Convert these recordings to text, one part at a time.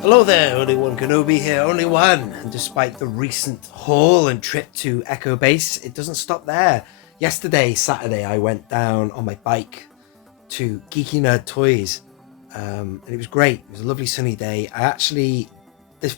Hello there, Only One Kenobi here, Only One. And despite the recent haul and trip to Echo Base, it doesn't stop there. Yesterday, Saturday, I went down on my bike to Geeky Nerd Toys, and it was great. It was a lovely sunny day.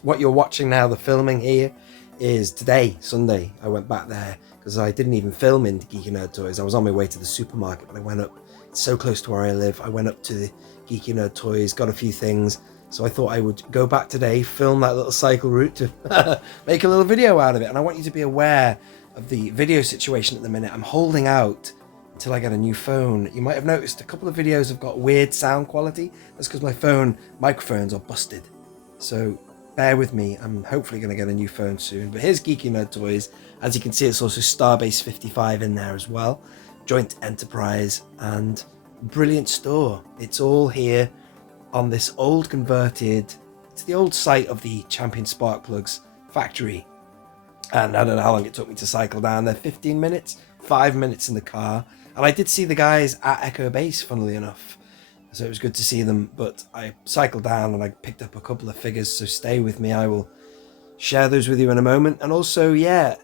What you're watching now, the filming here, is today, Sunday. I went back there because I didn't even film in Geeky Nerd Toys. I was on my way to the supermarket, but I went up. It's so close to where I live. I went up to the Geeky Nerd Toys, got a few things. So I thought I would go back today, film that little cycle route to make a little video out of it. And I want you to be aware of the video situation at the minute. I'm holding out until I get a new phone. You might have noticed a couple of videos have got weird sound quality. That's because my phone microphones are busted. So bear with me. I'm hopefully going to get a new phone soon. But here's Geeky Nerd Toys. As you can see, it's also Starbase 55 in there as well. Joint enterprise and brilliant store. It's all here on this old converted, it's the old site of the Champion Spark Plugs factory. And I don't know how long it took me to cycle down there, 15 minutes, 5 minutes in the car. And I did see the guys at Echo Base, funnily enough. So it was good to see them, but I cycled down and I picked up a couple of figures, so stay with me. I will share those with you in a moment. And also, yeah,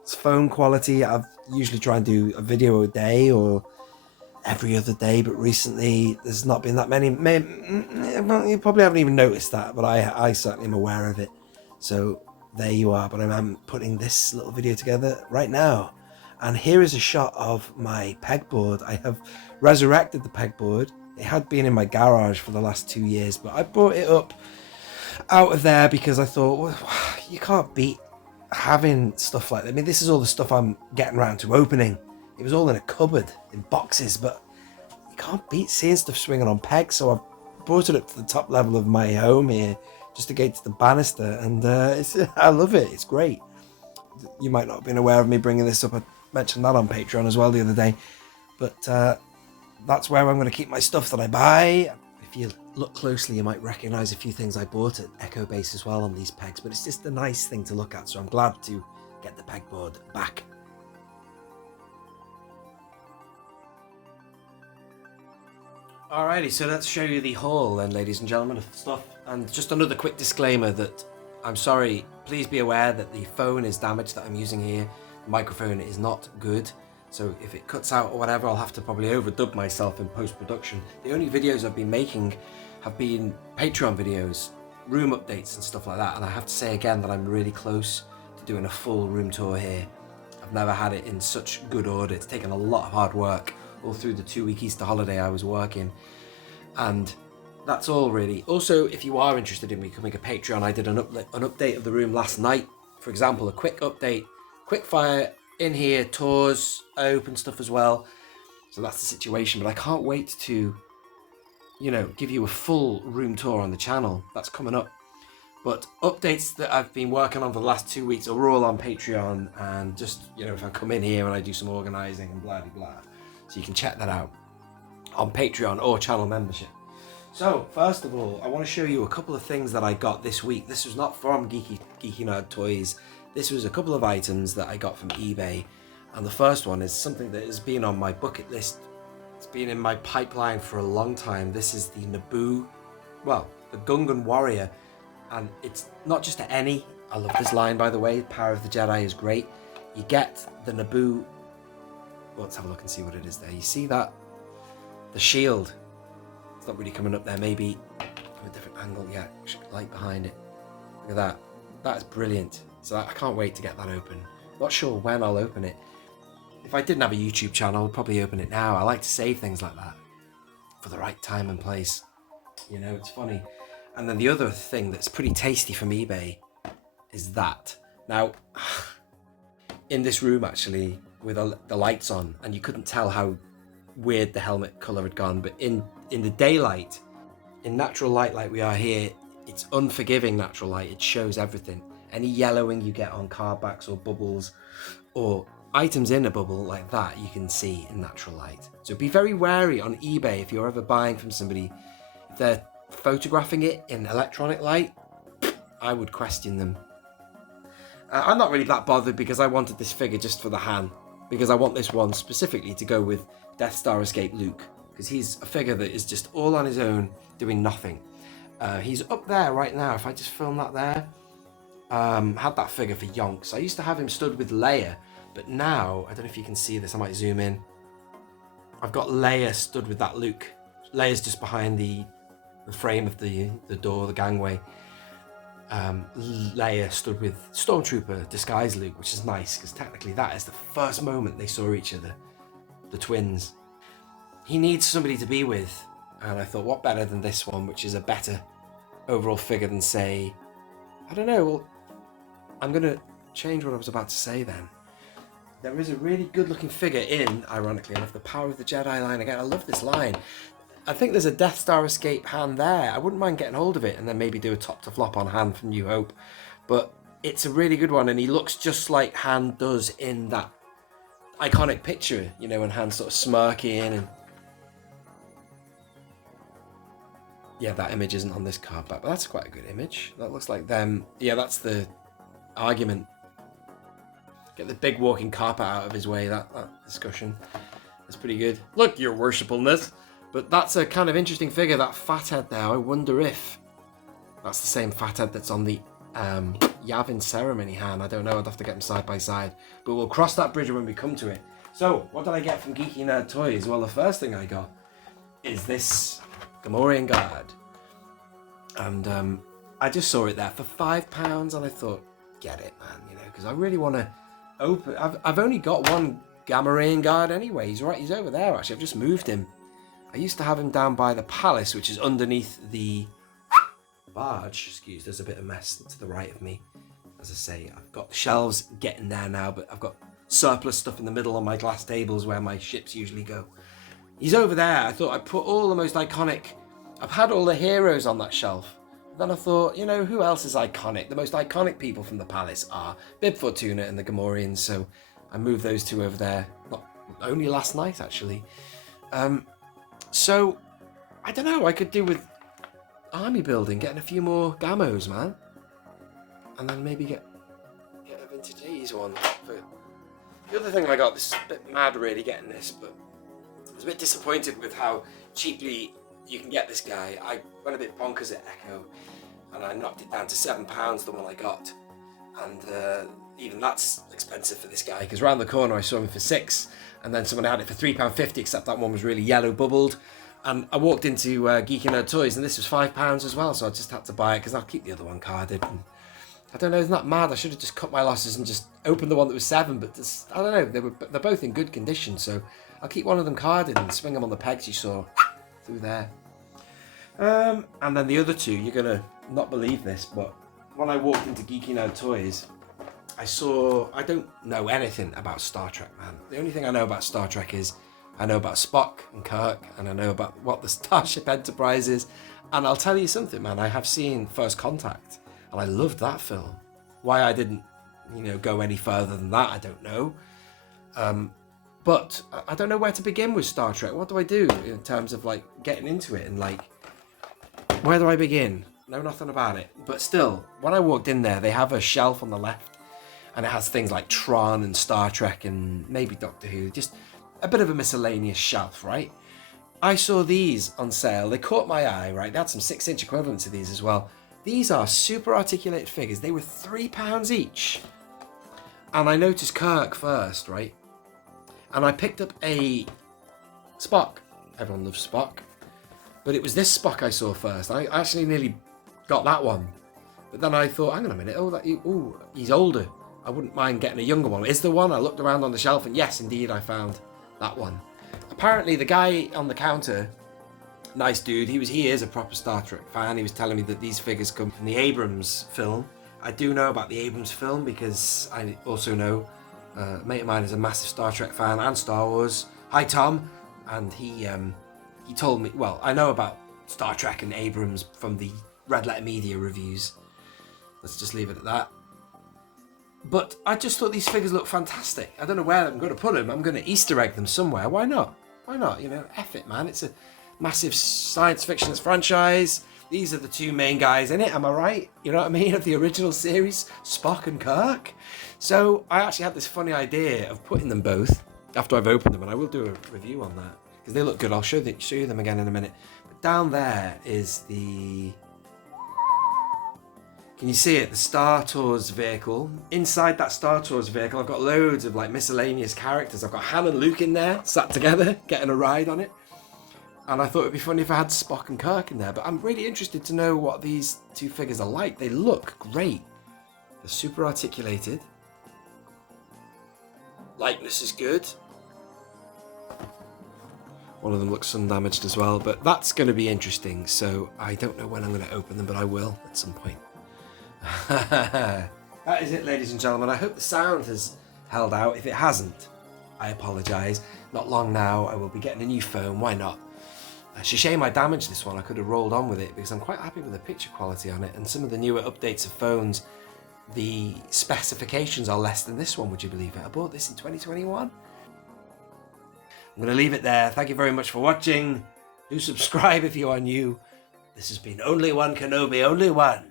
it's phone quality. I've usually try and do a video a day or every other day, but recently there's not been that many. You probably haven't even noticed that, but I certainly am aware of it. So there you are. But I'm putting this little video together right now, and here is a shot of my pegboard. I have resurrected the pegboard. It had been in my garage for the last 2 years, but I brought it up out of there because I thought, well, you can't beat having stuff like that. I mean, this is all the stuff I'm getting around to opening. It was all in a cupboard, in boxes, but you can't beat seeing stuff swinging on pegs, so I brought it up to the top level of my home here, just against the banister, and I love it. It's great. You might not have been aware of me bringing this up. I mentioned that on Patreon as well the other day, but that's where I'm going to keep my stuff that I buy. If you look closely, you might recognise a few things I bought at Echo Base as well on these pegs, but it's just a nice thing to look at, so I'm glad to get the pegboard back. Alrighty, so let's show you the haul then, ladies and gentlemen, of stuff. And just another quick disclaimer that I'm sorry, please be aware that the phone is damaged that I'm using here. The microphone is not good, so if it cuts out or whatever, I'll have to probably overdub myself in post-production. The only videos I've been making have been Patreon videos, room updates and stuff like that, and I have to say again that I'm really close to doing a full room tour here. I've never had it in such good order. It's taken a lot of hard work all through the 2-week Easter holiday I was working, and that's all really. Also, if you are interested in becoming a Patreon, I did an update of the room last night. For example, a quick update, quick fire in here, tours, I open stuff as well. So that's the situation, but I can't wait to, give you a full room tour on the channel. That's coming up. But updates that I've been working on for the last 2 weeks are all on Patreon, and just, if I come in here and I do some organising and blah, blah, blah. So you can check that out on Patreon or channel membership. So first of all, I want to show you a couple of things that I got this week. This was not from Geeky Nerd Toys. This was a couple of items that I got from eBay. And the first one is something that has been on my bucket list. It's been in my pipeline for a long time. This is the Naboo, the Gungan Warrior. And it's not just any. I love this line, by the way. Power of the Jedi is great. You get the Naboo. Let's have a look and see what it is there. You see that? The shield. It's not really coming up there. Maybe from a different angle. Yeah, light behind it. Look at that. That is brilliant. So I can't wait to get that open. Not sure when I'll open it. If I didn't have a YouTube channel, I'd probably open it now. I like to save things like that for the right time and place. It's funny. And then the other thing that's pretty tasty from eBay is that. Now, in this room actually, with the lights on, and you couldn't tell how weird the helmet colour had gone, but in the daylight, in natural light like we are here, it's unforgiving natural light. It shows everything. Any yellowing you get on card backs or bubbles or items in a bubble like that, you can see in natural light. So be very wary on eBay if you're ever buying from somebody. If they're photographing it in electronic light, I would question them. I'm not really that bothered because I wanted this figure just for the Han, because I want this one specifically to go with Death Star Escape Luke, because he's a figure that is just all on his own doing nothing. He's up there right now. If I just film that there. Had that figure for yonks. I used to have him stood with Leia, but now, I don't know if you can see this, I might zoom in. I've got Leia stood with that Luke. Leia's just behind the frame of the door, the gangway. Leia stood with Stormtrooper disguised Luke, which is nice, because technically that is the first moment they saw each other, the twins. He needs somebody to be with, and I thought, what better than this one, which is a better overall figure than, say, I don't know, well, I'm going to change what I was about to say then. There is a really good looking figure in, ironically enough, the Power of the Jedi line. Again, I love this line. I think there's a Death Star escape Han there. I wouldn't mind getting hold of it and then maybe do a top to flop on Han from New Hope. But it's a really good one, and he looks just like Han does in that iconic picture, you know, when Han's sort of smirking and... Yeah, that image isn't on this card back, but that's quite a good image. That looks like them. Yeah, that's the argument. Get the big walking carpet out of his way, that discussion. That's pretty good. Look, your worshipfulness. But that's a kind of interesting figure, that fathead there. I wonder if that's the same fathead that's on the Yavin ceremony hand. I don't know, I'd have to get them side by side. But we'll cross that bridge when we come to it. So, what did I get from Geeky Nerd Toys? Well, the first thing I got is this Gamoran Guard. And I just saw it there for £5 and I thought, get it, man, you know, because I really want to open... I've only got one Gamoran Guard anyway. He's over there, actually. I've just moved him. I used to have him down by the palace, which is underneath the barge. Excuse, there's a bit of mess to the right of me. As I say, I've got the shelves getting there now, but I've got surplus stuff in the middle on my glass tables where my ships usually go. He's over there. I thought I'd put all the most iconic... I've had all the heroes on that shelf. Then I thought, you know, who else is iconic? The most iconic people from the palace are Bib Fortuna and the Gamorreans, so I moved those two over there. Not only last night, actually. So, I don't know, I could do with army building, getting a few more Gamos, man. And then maybe get a vintage 80s one. But the other thing I got, this is a bit mad really getting this, but I was a bit disappointed with how cheaply you can get this guy. I went a bit bonkers at Echo, and I knocked it down to £7, the one I got. And even that's expensive for this guy, because around the corner I saw him for £6, and then someone had it for £3.50, except that one was really yellow bubbled. And I walked into Geeky Nerd Toys, and this was £5 as well, so I just had to buy it, because I'll keep the other one carded. And I don't know, isn't that mad? I should have just cut my losses and just opened the one that was £7, but just, I don't know, they're both in good condition, so I'll keep one of them carded and swing them on the pegs you saw through there. And then the other two, you're going to not believe this, but when I walked into Geeky Nerd Toys, I don't know anything about Star Trek, man. The only thing I know about Star Trek is I know about Spock and Kirk, and I know about what the Starship Enterprise is. And I'll tell you something, man, I have seen First Contact, and I loved that film. Why I didn't, you know, go any further than that, I don't know. But I don't know where to begin with Star Trek. What do I do in terms of, like, getting into it? And, like, where do I begin? Know nothing about it. But still, when I walked in there, they have a shelf on the left, and it has things like Tron and Star Trek and maybe Doctor Who. Just a bit of a miscellaneous shelf, right? I saw these on sale. They caught my eye, right? They had some 6-inch equivalents of these as well. These are super articulated figures. They were £3 each. And I noticed Kirk first, right? And I picked up a Spock. Everyone loves Spock. But it was this Spock I saw first. I actually nearly got that one. But then I thought, hang on a minute. He's older. I wouldn't mind getting a younger one. Is there one? I looked around on the shelf, and yes, indeed, I found that one. Apparently, the guy on the counter, nice dude, he is a proper Star Trek fan. He was telling me that these figures come from the Abrams film. I do know about the Abrams film because I also know a mate of mine is a massive Star Trek fan and Star Wars. Hi, Tom. And he told me, well, I know about Star Trek and Abrams from the Red Letter Media reviews. Let's just leave it at that. But I just thought these figures look fantastic. I don't know where I'm going to put them. I'm going to Easter egg them somewhere. Why not? Why not? You know, F it, man. It's a massive science fiction franchise. These are the two main guys in it. Am I right? You know what I mean? Of the original series, Spock and Kirk. So I actually had this funny idea of putting them both after I've opened them, and I will do a review on that because they look good. I'll show you them again in a minute. But down there is the Can you see it? The Star Tours vehicle. Inside that Star Tours vehicle, I've got loads of like miscellaneous characters. I've got Han and Luke in there, sat together, getting a ride on it. And I thought it'd be funny if I had Spock and Kirk in there. But I'm really interested to know what these two figures are like. They look great. They're super articulated. Likeness is good. One of them looks undamaged as well, but that's going to be interesting. So I don't know when I'm going to open them, but I will at some point. That is it, ladies and gentlemen. I hope the sound has held out. If it hasn't, I apologise. Not long now, I will be getting a new phone. Why not? It's a shame I damaged this one. I could have rolled on with it because I'm quite happy with the picture quality on it. And some of the newer updates of phones, the specifications are less than this one, would you believe it? I bought this in 2021. I'm going to leave it there. Thank you very much for watching. Do subscribe if you are new. This has been Only One Kenobi, Only One.